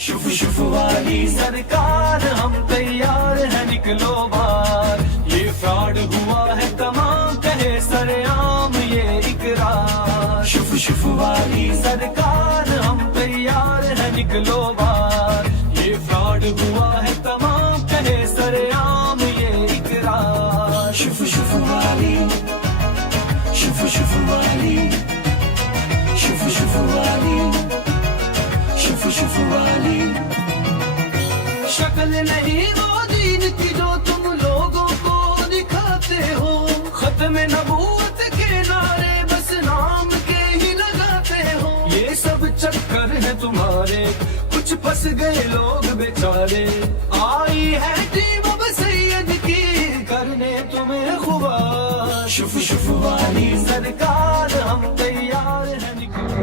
शुफ शुफ वाली सरकार हम तैयार है निकलो बाहर। ये फ्रॉड हुआ है तमाम कहे सरेआम ये इकरार। शुफ शुफ वाली सरकार हम तैयार है निकलो बाहर। ये फ्रॉड हुआ है तमाम कहे सरेआम ये इकरार। शुफ शुफ वाली, शुफ शुफ वाली, शुफ शुफ वाली, शुफ शुफ वाली। शक्ल नहीं वो दीन की जो तुम लोगों को दिखाते हो। खत्म नबूवत के नारे बस नाम के ही लगाते हो। ये सब चक्कर है तुम्हारे, कुछ फंस गए लोग बेचारे। आई है टीम अब सैयद की करने तुम्हें खुबार। शुफ शुफ वाली सरकार हम तैयार है निकलो।